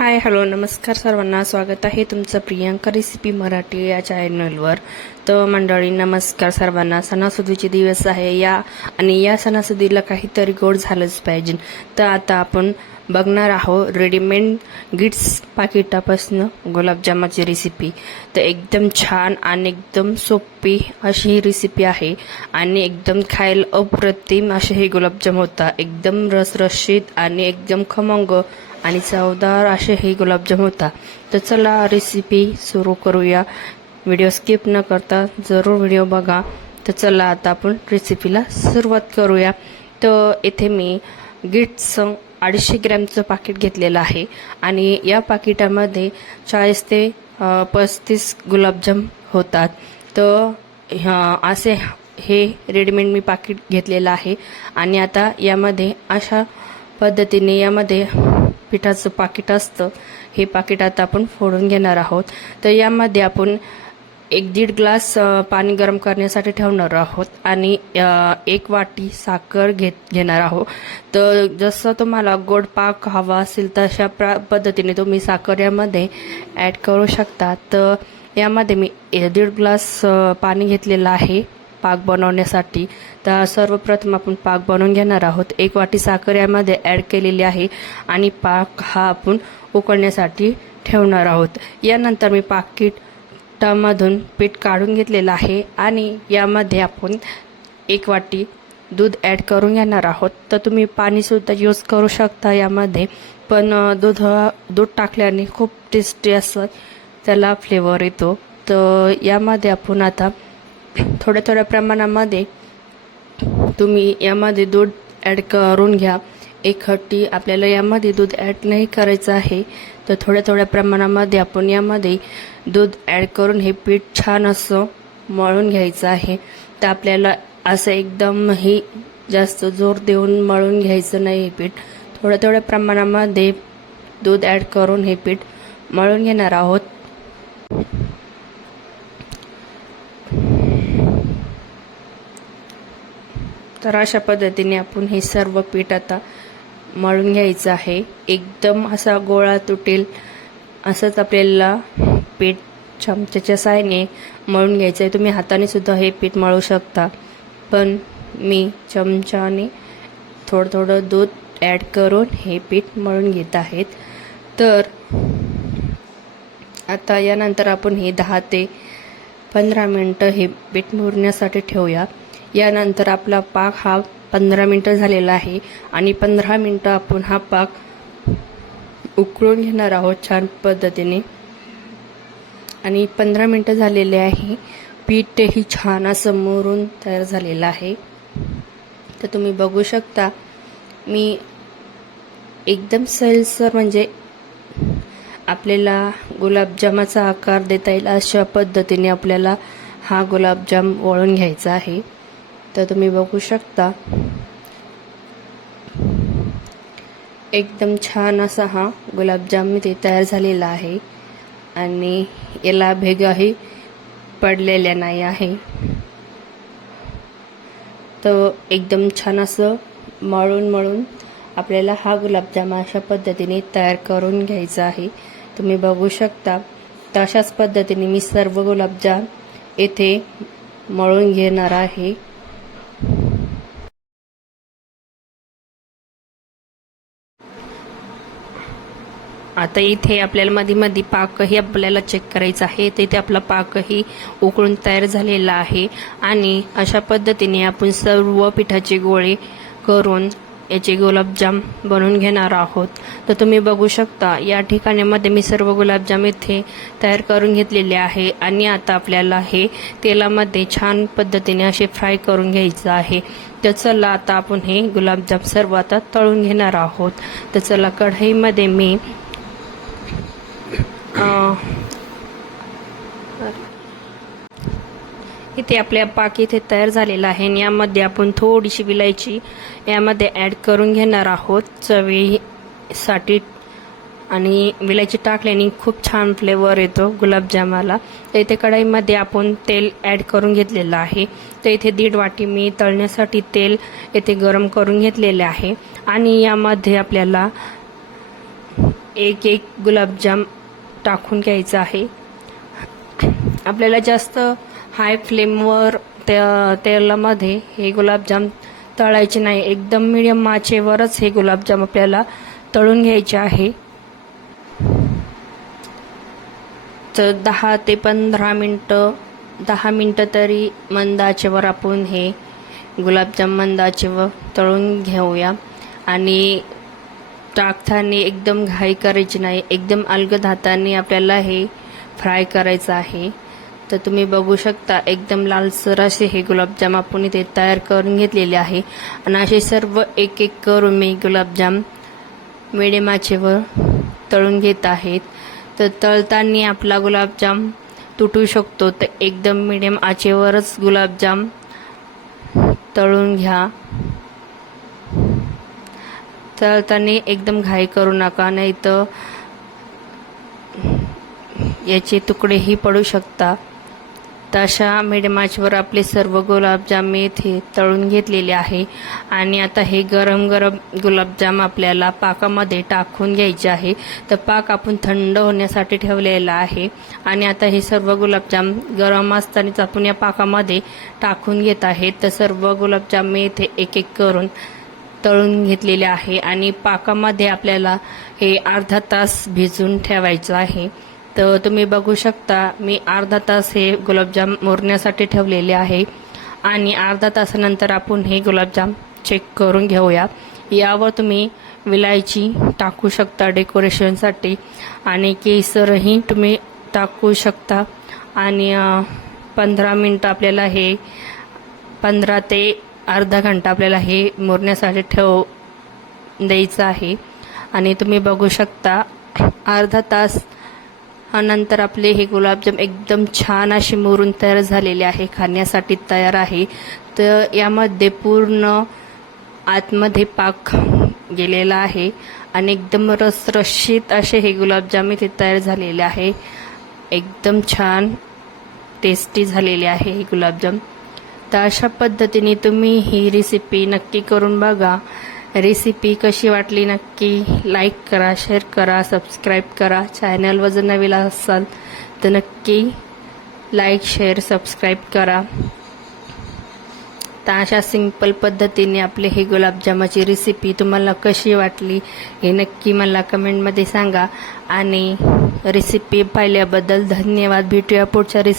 Hi hello नमस्कार सर्वांना, स्वागत आहे तुमचं प्रियांका रेसिपी मराठी या चॅनलवर. तर मंडळी नमस्कार सर्वांना. सणासुदीचे दिवस आहे आणि या सणासुदीला काहीतरी गोड झालंच पाहिजे. तर आता आपण बघणार आहोत रेडीमेड गिफ्ट्स पाकिटापासून गुलाबजामाची रेसिपी. तर एकदम छान आणि एकदम सोपी अशी ही रेसिपी आहे आणि एकदम खायला अप्रतिम असे हे गुलाबजाम होता. एकदम रसरशीत आणि एकदम खमंग आणि चवदार असे हे गुलाबजाम होता. तर चला रेसिपी सुरू करूया. व्हिडिओ स्किप न करता जरूर व्हिडिओ बघा. तर चला आता आपण रेसिपीला सुरुवात करूया. तर इथे मी गिट्स 250 ग्रॅमचं पाकिट घेतलेलं आहे आणि या पाकिटामध्ये 40 ते 35 गुलाबजाम होतात. तर असे हे रेडीमेड मी पाकिट घेतलेलं आहे आणि आता यामध्ये अशा पद्धतीने यामध्ये पिठाचं पाकिट असतं. हे पाकिट आता आपण फोडून घेणार आहोत. तर यामध्ये आपण 1-1.5 ग्लास पाणी गरम करण्यासाठी ठेवणार आहोत आणि 1 वाटी साखर घेणार आहोत. तर जसं तुम्हाला गोड पाक हवा असेल तशा पद्धतीने तुम्ही साखर यामध्ये ॲड करू शकता. तर यामध्ये मी 1.5 ग्लास पाणी घेतलेलं आहे पाक बनवण्यासाठी. तर सर्वप्रथम आपण पाक बनवून घेणार आहोत. 1 वाटी साखर यामध्ये ॲड केलेली आहे आणि पाक हा आपण उकळण्यासाठी ठेवणार आहोत. यानंतर मी पाकिटामधून पीठ काढून घेतलेलं आहे आणि यामध्ये आपण 1 वाटी दूध ॲड करून घेणार आहोत. तर तुम्ही पाणीसुद्धा यूज करू शकता यामध्ये, पण दूध टाकल्याने खूप टेस्टी असं त्याला फ्लेवर येतो. तर यामध्ये आपण आता थोड्या प्रमाणामध्ये तुम्ही यामध्ये दूध ॲड करून घ्या. एकखट्टी आपल्याला यामध्ये दूध ॲड नाही करायचं आहे. तर थोड्या प्रमाणामध्ये आपण यामध्ये दूध ॲड करून हे पीठ छान असं मळून घ्यायचं आहे. तर आपल्याला असं एकदम ही जास्त जोर देऊन मळून घ्यायचं नाही. हे पीठ थोड्या प्रमाणामध्ये दूध ॲड करून हे पीठ मळून घेणार आहोत. तर अशा पद्धतीने आपण हे सर्व पीठ आता मळून घ्यायचं आहे. एकदम असा गोळा तुटेल असंच आपल्याला पीठ चमच्याच्या साहाय्याने मळून घ्यायचं आहे. तुम्ही हाताने सुद्धा हे पीठ मळू शकता, पण मी चमच्याने थोडं दूध ॲड करून हे पीठ मळून घेत आहेत. तर आता यानंतर आपण हे 10 ते 15 मिनटं हे पीठ मुरण्यासाठी ठेवूया. यानंतर आपला पाक हा 15 मिनटं झालेला आहे आणि 15 मिनटं आपण हा पाक उकळून घेणार आहोत छान पद्धतीने. आणि 15 मिनटं झालेले आहे. पीठही छान असं मुरून तयार झालेलं आहे. तर तुम्ही बघू शकता मी एकदम सैलसर म्हणजे आपल्याला गुलाबजामाचा आकार देता येईल अशा पद्धतीने आपल्याला हा गुलाबजाम वळून घ्यायचा आहे. तर तुम्ही बघू शकता एकदम छान असा हा गुलाबजाम इथे तयार झालेला आहे आणि याला भेगाही पडलेल्या नाही आहे. तर एकदम छान असं मळून आपल्याला हा गुलाबजाम अशा पद्धतीने तयार करून घ्यायचा आहे. तुम्ही बघू शकता तशाच पद्धतीने मी सर्व गुलाबजाम येथे मळून घेणार आहे. आता इथे आपल्याला मध्ये पाकही आपल्याला चेक करायचा आहे. तिथे आपला पाकही उकळून तयार झालेला आहे आणि अशा पद्धतीने आपण सर्व पिठाचे गोळे करून याचे गुलाबजाम बनवून घेणार आहोत. तर तुम्ही बघू शकता या ठिकाणामध्ये मी सर्व गुलाबजाम इथे तयार करून घेतलेले आहे आणि आता आपल्याला हे तेलामध्ये छान पद्धतीने असे फ्राय करून घ्यायचं आहे. तर चला आता आपण हे गुलाबजाम सर्व आता तळून घेणार आहोत. तर चला कढईमध्ये मी इथे आपल्या पाक इथे तयार झालेला आहे आणि यामध्ये आपण थोडीशी विलायची यामध्ये ॲड करून घेणार आहोत चवीसाठी. आणि विलायची टाकल्याने खूप छान फ्लेवर येतो गुलाबजामाला. तर इथे कढईमध्ये आपण तेल ॲड करून घेतलेलं आहे. तर इथे 1.5 वाटी मी तळण्यासाठी तेल इथे गरम करून घेतलेले आहे आणि यामध्ये आपल्याला एक एक गुलाबजाम टाकून घ्यायचा आहे. आपल्याला जास्त हाय फ्लेमवर तेलामध्ये हे गुलाबजाम तळायचे नाही. एकदम मीडियम आचेवरच हे गुलाबजाम आपल्याला तळून घ्यायचे आहे. तर 10 ते 15 मिनटं 10 मिनटं तरी मंद आचेवर आपण हे गुलाबजाम मंद आचेवर तळून घेऊया. आणि टाकताना एकदम घाई करायची नाही, एकदम अलगद हाताने आपल्याला हे फ्राय करायचं आहे. तर तुम्ही बघू शकता एकदम लालसर असे हे गुलाबजाम आपण इथे तयार करून घेतलेले आहे. आणि असे सर्व एक एक करून मी गुलाबजाम मिडियम आचेवर तळून घेत आहेत. तर तळताना आपला गुलाबजाम तुटू शकतो, तर एकदम मिडियम आचेवरच गुलाबजाम तळून घ्या. तळताना एकदम घाई करू नका, नाही तर याचे तुकडेही पडू शकतात. तशा मिडियम आचेवर आपले सर्व गुलाबजाम मी इथे तळून घेतलेले आहे. आणि आता हे गरम गरम गुलाबजाम आपल्याला पाकामध्ये टाकून घ्यायचे आहे. तर पाक आपण थंड होण्यासाठी ठेवलेला आहे. आणि आता हे सर्व गुलाबजाम गरम असतानाच आपण या पाकामध्ये टाकून घेत आहे. तर सर्व गुलाबजाम मी इथे एक एक करून तळून घेतलेले आहे. आणि पाकामध्ये आपल्याला हे अर्धा तास भिजून ठेवायचं आहे. तर तुम्ही बघू शकता मी अर्धा तास हे गुलाबजाम मुरण्यासाठी ठेवलेले आहे. आणि अर्धा तासानंतर आपण हे गुलाबजाम चेक करून घेऊया. यावर तुम्ही विलायची टाकू शकता डेकोरेशनसाठी, आणि केसरही तुम्ही टाकू शकता. आणि 15 मिनटं आपल्याला हे 15 ते अर्धा घंटा आपल्याला हे मुरण्यासाठी द्यायचं आहे. आणि तुम्ही बघू शकता अर्धा तास नंतर आपले हे गुलाबजाम एकदम छान असे मुरून तयार झालेले आहे, खाण्यासाठी तयार आहे. तर यामध्ये पूर्ण आतमध्ये पाक गेलेला आहे आणि एकदम रसरशीत असे हे गुलाबजाम इथे तयार झालेले आहे. एकदम छान टेस्टी झालेले आहे हे गुलाबजाम. तर अशा पद्धतीने तुम्ही ही रेसिपी नक्की करून बघा. रेसिपी कशी वाटली नक्की लाईक करा, शेअर करा, सबस्क्राईब करा. चॅनलवर जर नवीन असाल तर नक्की लाईक, शेअर, सबस्क्राईब करा. तर अशा सिंपल पद्धतीने आपले हे गुलाबजामाची रेसिपी तुम्हाला कशी वाटली हे नक्की मला कमेंटमध्ये सांगा. आणि रेसिपी पाहिल्याबद्दल धन्यवाद. भेटूया पुढच्या रेसिपी